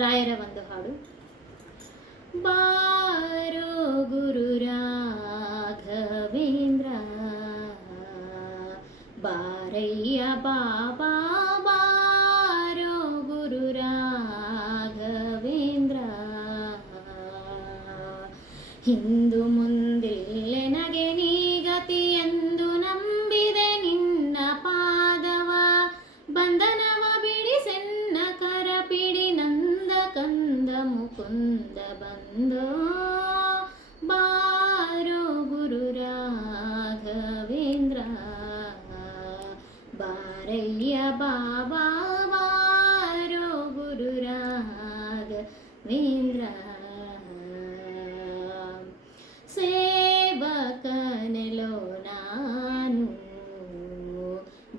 ರಾಯರ ಒಂದು ಹಾಡು. ಬಾರೋ ಗುರು ರಾಘವೇಂದ್ರ, ಬಾರಯ್ಯ ಬಾಬಾ ಬಾರೋ ಗುರು ರಾಘವೇಂದ್ರ, ಹಿಂದು ಮುಂದಿಲ್ಲೆನಗೆ ನೀ ಗತಿಯೆಂದು ನಂಬಿದೆ ನಿನ್ನ ಪಾದವ, ಬಂಧನವ ಬಿಡಿಸೆನ್ನ ಕರ ಪಿಡಿ ನಂದ ಕಂದ ಮುಕುಂದ ಬಂದೋ, ಬಾರೋ ಗುರು ರಾಘವೇಂದ್ರ, ಬಾರಯ್ಯ ಬಾಬಾ ಬಾರೋ ಗುರು ರಾಘವೇಂದ್ರ. ಸೇವಕನೆಲೋ ನಾನು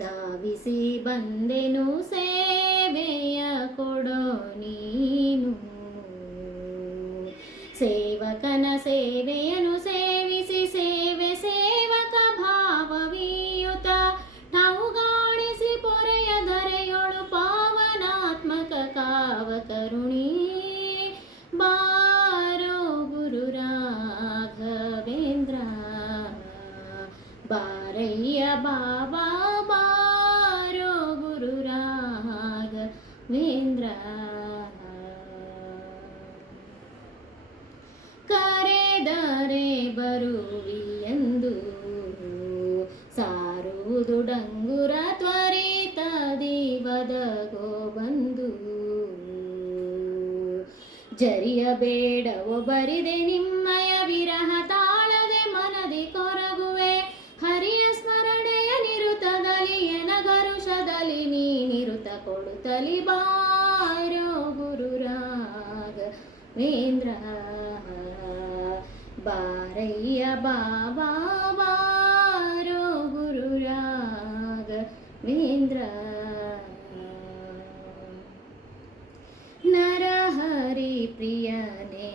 ಧಾವಿಸಿ ಬಂದೆನು, ಸೇವೆಯ ಕೊಡೋ ನೀನು, ಸೇವಕನ ಸೇವೆಯನ್ನು ಸೇವಿಸಿ ಸೇವೆ ಸೇವಕ ಭಾವವೀಯುತ, ಗಾಣಿಸಿ ಪೊರೆಯ ಧರೆಯೊಳು ಪಾವನಾತ್ಮಕ ಕಾವ ಕರುಣಿ, ಬಾರೋ ಗುರು ರಾಘವೇಂದ್ರ, ಬಾರಯ್ಯ ಬಾಬಾ ಬಾರೋ ಗುರು ರಾಘವೇಂದ್ರ. ಕರೆದರೆ ಬರುವಿಯೆಂದು ಸಾರುವುದು ಡಂಗುರ ತ್ವರಿತದಿ ಒದಗೋ ಬಂದು, ಜರಿಯಬೇಡವೋ ಬರಿದೆ ನಿಮ್ಮಯ ವಿರಹ ತಾಳದೆ ಮನದಿ ಕೊರಗುವೆ, ಹರಿಯ ಸ್ಮರಣೆಯ ನಿರುತದಲ್ಲಿ ಎನಗರುಷದಲ್ಲಿ ನೀ ನಿರುತ ಕೊಡುತ್ತಲಿ, ಬಾರೋ ಗುರು ರಾಘವೇಂದ್ರ, ಬಾರಯ್ಯ ಬಾಬಾ ಬಾರೋ ಗುರು ರಾಘವೇಂದ್ರ. ನರಹರಿ ಪ್ರಿಯನೇ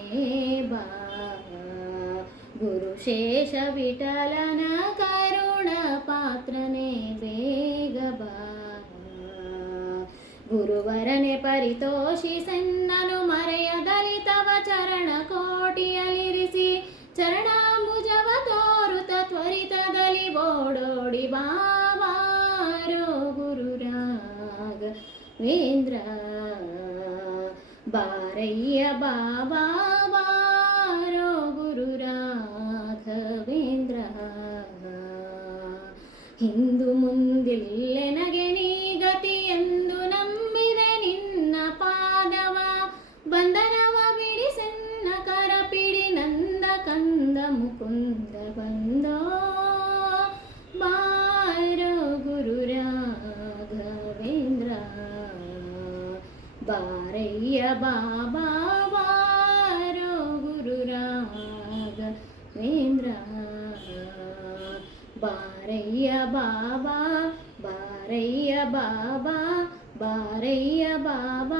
ಬಾ, ಗುರು ಶೇಷ ವಿಠಲನ ಕರುಣ ಪಾತ್ರನೇ ಬೇಗ ಬಾ, ಗುರುವರನೆ ಪರಿತೋಷಿಸೆನ್ನನು ಮರೆಯದಲ್ಲಿ ತವ ಚರಣ ಕೋಟಿಯಲಿರಿಸಿ, ಚರಣಾಂಬುಜವ ತೋರುತ ತ್ವರಿತದಲ್ಲಿ ಓಡೋಡಿ ಬಾರೋ ಗುರು ರಾಘವೇಂದ್ರ, ಬಾರಯ್ಯ ಬಾಬಾ ಬಾರೋ ಗುರು ರಾಘವೇಂದ್ರ. ಹಿಂದು ಮುಂದಿಲ್ಲೆನಗೆ ನೀ ಗತಿಯೆಂದು ನಂಬಿದೆ ನಿನ್ನ ಪಾದವ, ಬಂಧನವ ಬಿಡಿಸೆನ್ನ ಕರ ಪಿಡಿ ನಂದ ಕಂದ ಮುಕುಂದ ಬಂದೋ, ಬಾರೋ ಗುರು ರಾಘವೇಂದ್ರ, ಬಾರಯ್ಯ ಬಾಬಾ ಬಾರೋ ಗುರು ರಾಘವೇಂದ್ರ, ಬಾರಯ್ಯ ಬಾಬಾ ಬಾರಯ್ಯ ಬಾಬಾ ಬಾರಯ್ಯ ಬಾಬಾ